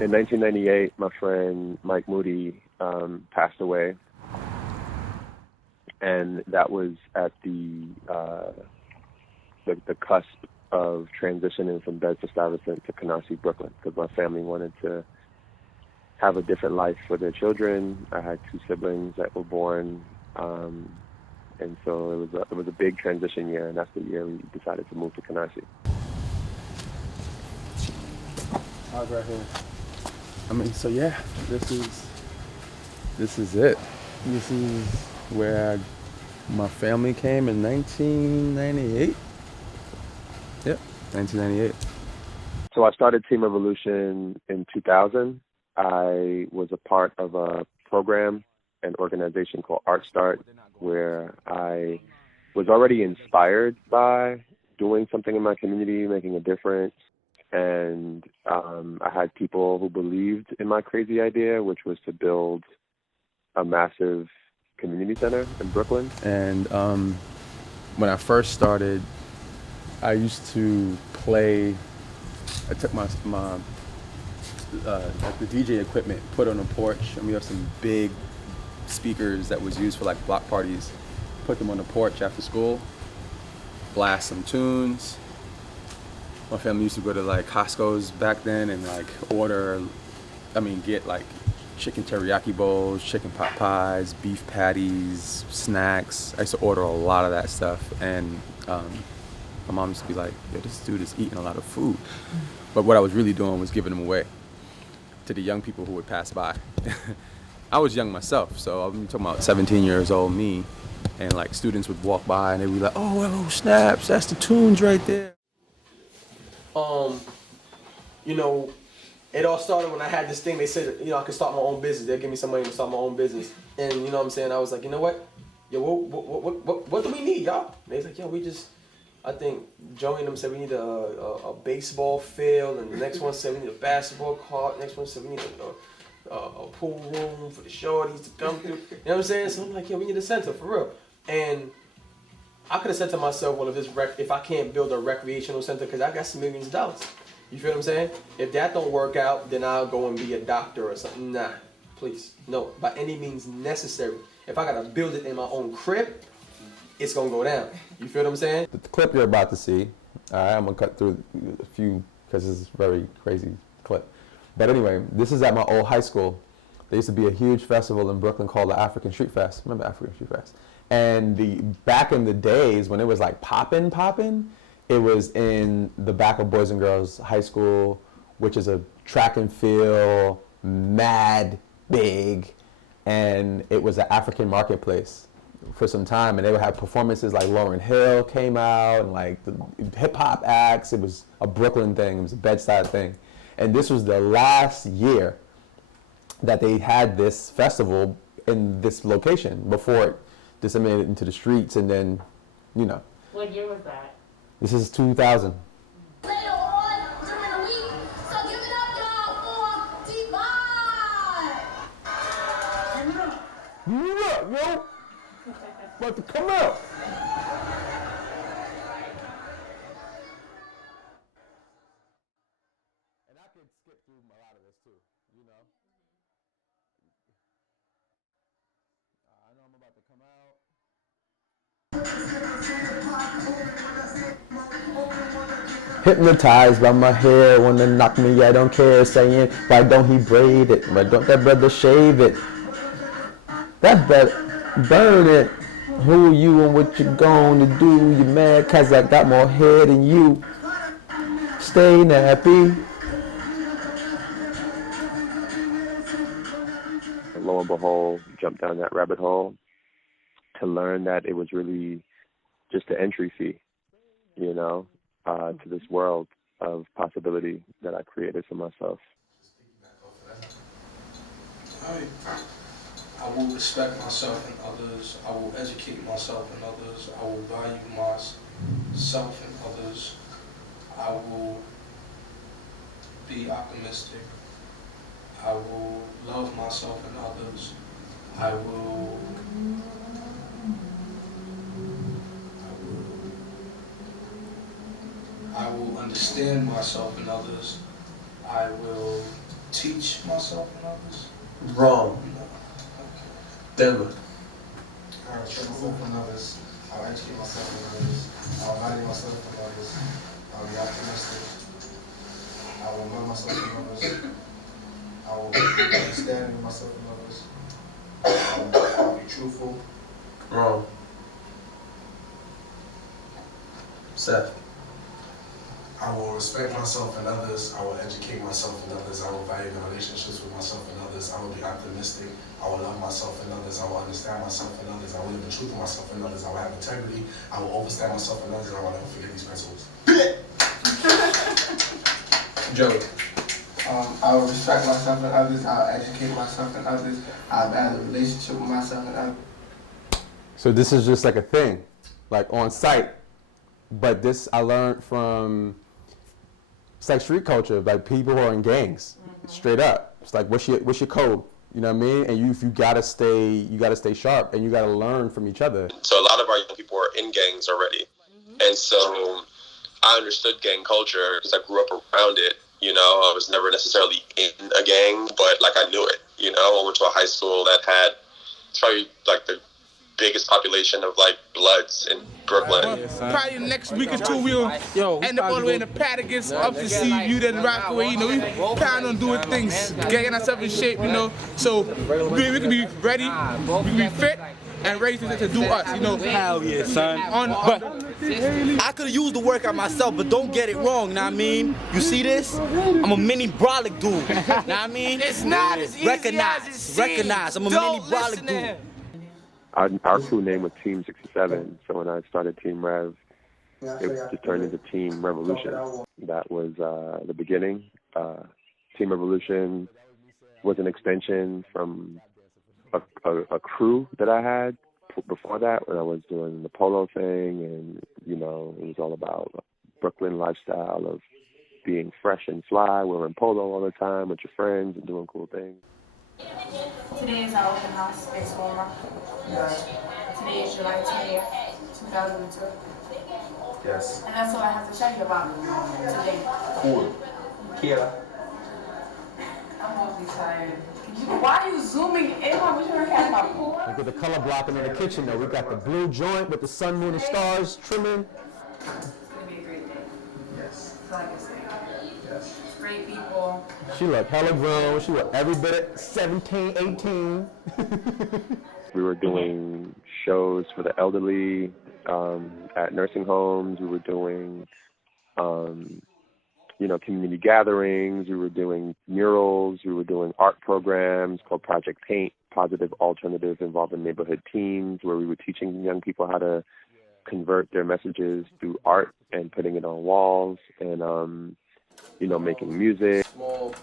In 1998, my friend Mike Moody passed away, and that was at the cusp of transitioning from Bedford-Stuyvesant to Canarsie, Brooklyn, because my family wanted to have a different life for their children. I had 2 siblings that were born, and so it was a big transition year, and that's the year we decided to move to Canarsie. I was right here. I mean, so yeah, this is it. This is where my family came in 1998. Yep, 1998. So I started Team Revolution in 2000. I was a part of a program, an organization called Art Start, where I was already inspired by doing something in my community, making a difference. And I had people who believed in my crazy idea, which was to build a massive community center in Brooklyn. And when I first started, I used to play. I took my the DJ equipment, put it on the porch, and we have some big speakers that was used for like block parties. Put them on the porch after school, blast some tunes. My family used to go to like Costco's back then and like get like chicken teriyaki bowls, chicken pot pies, beef patties, snacks. I used to order a lot of that stuff, and my mom used to be like, yo, this dude is eating a lot of food. But what I was really doing was giving them away to the young people who would pass by. I was young myself, so I'm talking about 17 years old me, and like students would walk by and they'd be like, oh, snaps, that's the tunes right there. It all started when I had this thing. They said, I could start my own business. They'd give me some money to start my own business. And you know what I'm saying? I was like, you know what? Yo, what do we need, y'all? And they was like, yo, I think Joey and them said we need a baseball field, and the next one said we need a basketball court. Next one said we need a pool room for the shorties to come through. You know what I'm saying? So I'm like, yo, we need a center for real. And I could have said to myself, well, if I can't build a recreational center, because I got some millions of dollars. You feel what I'm saying? If that don't work out, then I'll go and be a doctor or something. Nah, please, no, by any means necessary. If I gotta build it in my own crib, it's gonna go down. You feel what I'm saying? The clip you're about to see, I'm gonna cut through a few because this is a very crazy clip. But anyway, this is at my old high school. There used to be a huge festival in Brooklyn called the African Street Fest. Remember African Street Fest? And back in the days when it was like poppin', it was in the back of Boys and Girls High School, which is a track and field, mad big, and it was an African marketplace for some time, and they would have performances like Lauryn Hill came out, and like the hip hop acts. It was a Brooklyn thing, it was a Bed-Stuy thing. And this was the last year that they had this festival in this location before it disseminated into the streets, and then, What year was that? This is 2000. Later on during the week, so give it up, y'all, for Divine. Give it up, yo! About to come out. And I could skip through a lot of this too, I know I'm about to come out. Hypnotized by my hair, wanna knock me, I don't care, saying, why don't he braid it? Why don't that brother shave it? That better burn it. Who you and what you gonna do? You mad cause I got more hair than you. Stay nappy. And lo and behold, jumped down that rabbit hole to learn that it was really just an entry fee, to this world of possibility that I created for myself. I will respect myself and others. I will educate myself and others. I will value myself and others. I will be optimistic. I will love myself and others. I will understand myself and others. I will teach myself and others. Wrong. No. Denver. I'll respect myself and others. I'll educate myself and others. I'll value myself and others. I'll be optimistic. I will love myself and others. I will be understanding of myself and others. I'll be truthful. Wrong. Seth. I will respect myself and others. I will educate myself and others. I will value my relationships with myself and others. I will be optimistic. I will love myself and others. I will understand myself and others. I will live the truth of myself and others. I will have integrity. I will overstand myself and others. And I will never forget these principles. Joey. I will respect myself and others. I'll educate myself and others. I'll have a relationship with myself and others. So this is just like a thing, like on site. But this I learned from, it's like street culture, like people who are in gangs, straight up. It's like, what's your code? You know what I mean? And you gotta stay sharp, and you gotta learn from each other. So a lot of our young people are in gangs already. And so I understood gang culture because I grew up around it. You know, I was never necessarily in a gang, but like I knew it. You know, I went to a high school that had probably like the biggest population of like Bloods in Brooklyn. Probably the next week or two we'll end up all the way in the Paddington up to CU, then Rockaway. You know, we plan on doing things, getting ourselves in shape. You know, so we can be ready, we can be fit and ready to do us. You know. Hell yeah, son. But I could have used the workout myself, but don't get it wrong. Know what I mean? You see this? I'm a mini brolic dude. Know what I mean? It's not as easy as it seems. Recognize. I'm a mini brolic dude. Our crew name was Team 67, so when I started Team Rev, it just turned into Team Revolution. That was the beginning. Team Revolution was an extension from a crew that I had before that when I was doing the polo thing, and, you know, it was all about Brooklyn lifestyle of being fresh and fly, wearing polo all the time with your friends and doing cool things. Today is our open house in Scorma. Today is July 20th, 2002. Yes. And that's all I have to tell you about today. Cool. Kira. I'm awfully tired. Why are you zooming in? I wish I had my pool. Look at the color blocking in the kitchen though. We got the blue joint with the sun, moon, and stars trimming. It's gonna be a great day. Yes. That's all I can say. Yes. Great people. She looked hella grown. She looked every bit of 17, 18. We were doing shows for the elderly at nursing homes. We were doing, community gatherings. We were doing murals. We were doing art programs called Project Paint, Positive Alternatives involving neighborhood teams, where we were teaching young people how to convert their messages through art and putting it on walls and, making music. Small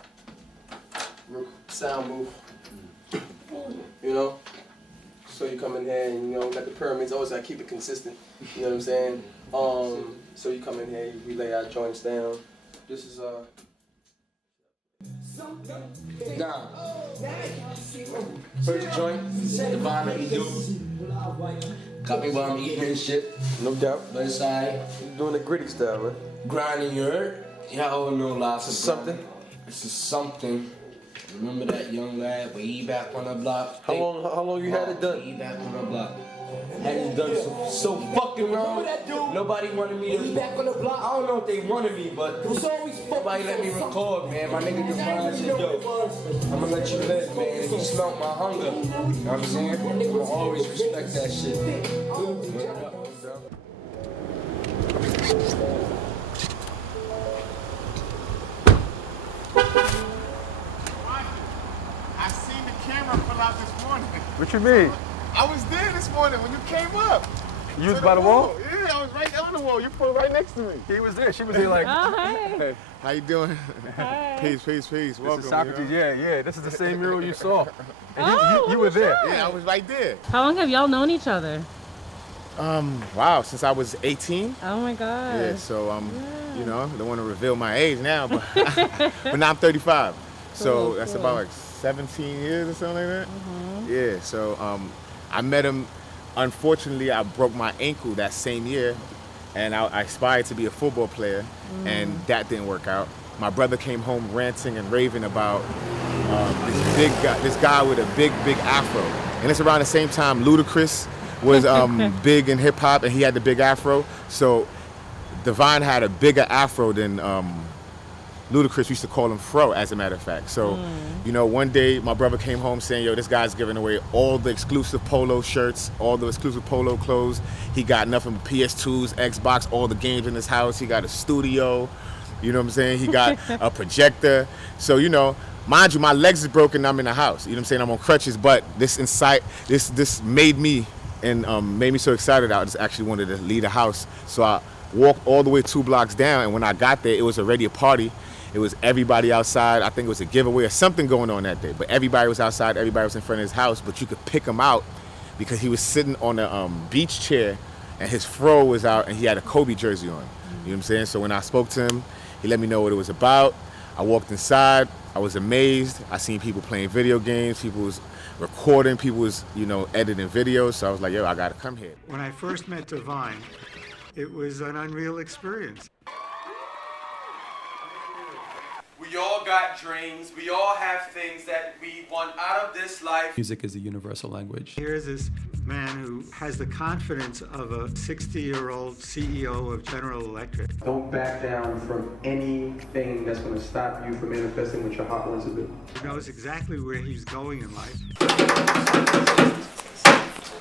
sound booth. You know? So you come in here and, got the pyramids, always gotta keep it consistent. You know what I'm saying? So you come in here, we lay our joints down. This is Nah. First joint, the bomb that we do. Got me while I'm eating and shit. No doubt. But it's alright. You're doing the gritty style, right? Grinding your earth. Yeah, I don't know lots of something. This is something. Remember that young lad way back on the block? How long you had it done? Way back on the block. Had it done so fucking wrong. Nobody wanted me to be back on the block. I don't know if they wanted me, but nobody let me record, man. My nigga Jamal said, yo, I'm gonna let you live, man. And he smelt my hunger. You know what I'm saying? I'm gonna always respect that shit. I seen the camera pull out this morning. What you mean? I was there this morning when you came up. You was by the wall? Yeah, I was right on the wall. You pulled right next to me. He was there. She was here like. Oh, hi. Hey. How you doing? Hi. Peace. This Welcome. is Socrates. Yeah. This is the same mural you saw. And Oh, you were there. Yeah, I was right there. How long have y'all known each other? Wow, since I was 18. Oh my God. Yeah, so don't want to reveal my age now, but but now I'm 35. So that's about like 17 years or something like that. Mm-hmm. Yeah, so I met him. Unfortunately, I broke my ankle that same year, and I aspired to be a football player, and that didn't work out. my brother came home ranting and raving about this guy with a big afro. And it's around the same time Ludacris was big in hip hop, and he had the big afro. So Divine had a bigger afro than Ludacris. We used to call him Fro, as a matter of fact. So, you know, one day my brother came home saying, yo, this guy's giving away all the exclusive polo shirts, all the exclusive polo clothes. He got nothing but PS2s, Xbox, all the games in his house. He got a studio, you know what I'm saying? He got a projector. So, you know, mind you, my legs is broken, I'm in the house. You know what I'm saying? I'm on crutches, but this made me made me so excited. I just actually wanted to leave the house. So I walked all the way 2 blocks down, and when I got there, it was already a party. It was everybody outside. I think it was a giveaway or something going on that day. But everybody was outside. Everybody was in front of his house. But you could pick him out because he was sitting on a beach chair, and his fro was out, and he had a Kobe jersey on. You know what I'm saying? So when I spoke to him, he let me know what it was about. I walked inside. I was amazed. I seen people playing video games. People was recording. People was, you know, editing videos. So I was like, yo, I got to come here. When I first met Divine, it was an unreal experience. We all got dreams. We all have things that we want out of this life. Music is a universal language. Here's this man who has the confidence of a 60-year-old CEO of General Electric. Don't back down from anything that's going to stop you from manifesting what your heart wants to do. He knows exactly where he's going in life.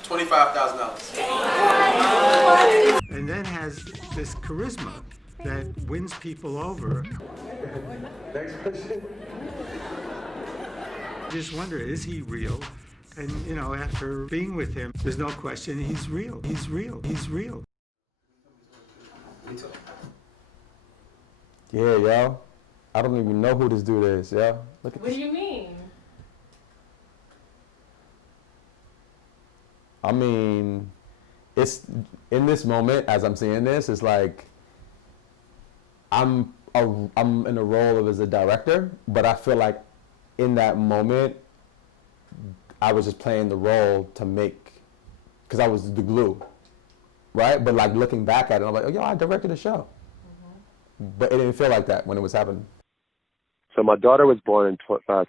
$25,000. And then has this charisma that wins people over. Next question. Just wonder, is he real? And, you know, after being with him, there's no question he's real. He's real. He's real. Yeah, yo. I don't even know who this dude is, yo. Look at What do you mean? I mean, it's in this moment as I'm seeing this, it's like I'm in the role of as a director, but I feel like in that moment I was just playing the role to make, because I was the glue, right? But like looking back at it, I'm like, oh, yo, I directed a show. But it didn't feel like that when it was happening. So my daughter was born in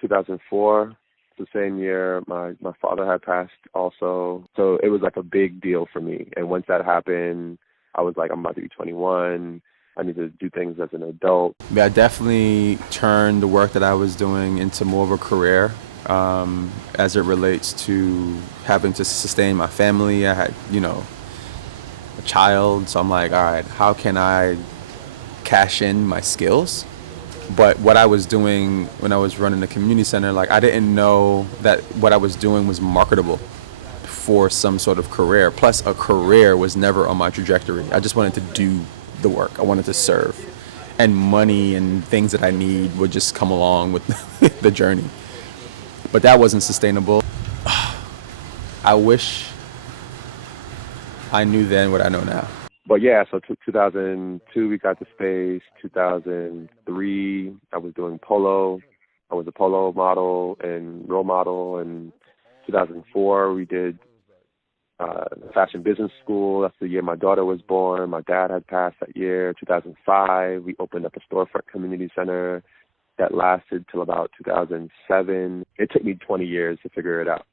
2004. The same year my father had passed also. So it was like a big deal for me. And once that happened, I was like, I'm about to be 21. I need to do things as an adult. Yeah, I definitely turned the work that I was doing into more of a career as it relates to having to sustain my family. I had, you know, a child. So I'm like, all right, how can I cash in my skills? But what I was doing when I was running the community center, like I didn't know that what I was doing was marketable for some sort of career. Plus a career was never on my trajectory. I just wanted to do the work. I wanted to serve. And money and things that I need would just come along with the journey. But that wasn't sustainable. I wish I knew then what I know now. But yeah, so 2002 we got to space. 2003 I was doing polo. I was a polo model and role model. And 2004 we did fashion business school. That's the year my daughter was born. My dad had passed that year. 2005 we opened up a storefront community center that lasted till about 2007. It took me 20 years to figure it out.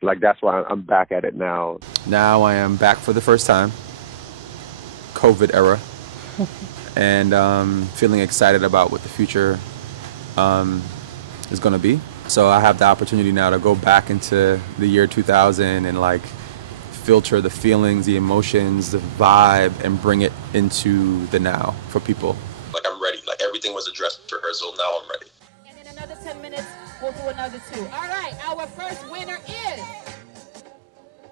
Like that's why I'm back at it now. Now I am back for the first time. COVID era, and feeling excited about what the future is going to be. So I have the opportunity now to go back into the year 2000 and like filter the feelings, the emotions, the vibe, and bring it into the now for people. Like I'm ready. Like everything was addressed for her, so now I'm ready. And in another 10 minutes, we'll do another 2. All right, our first winner is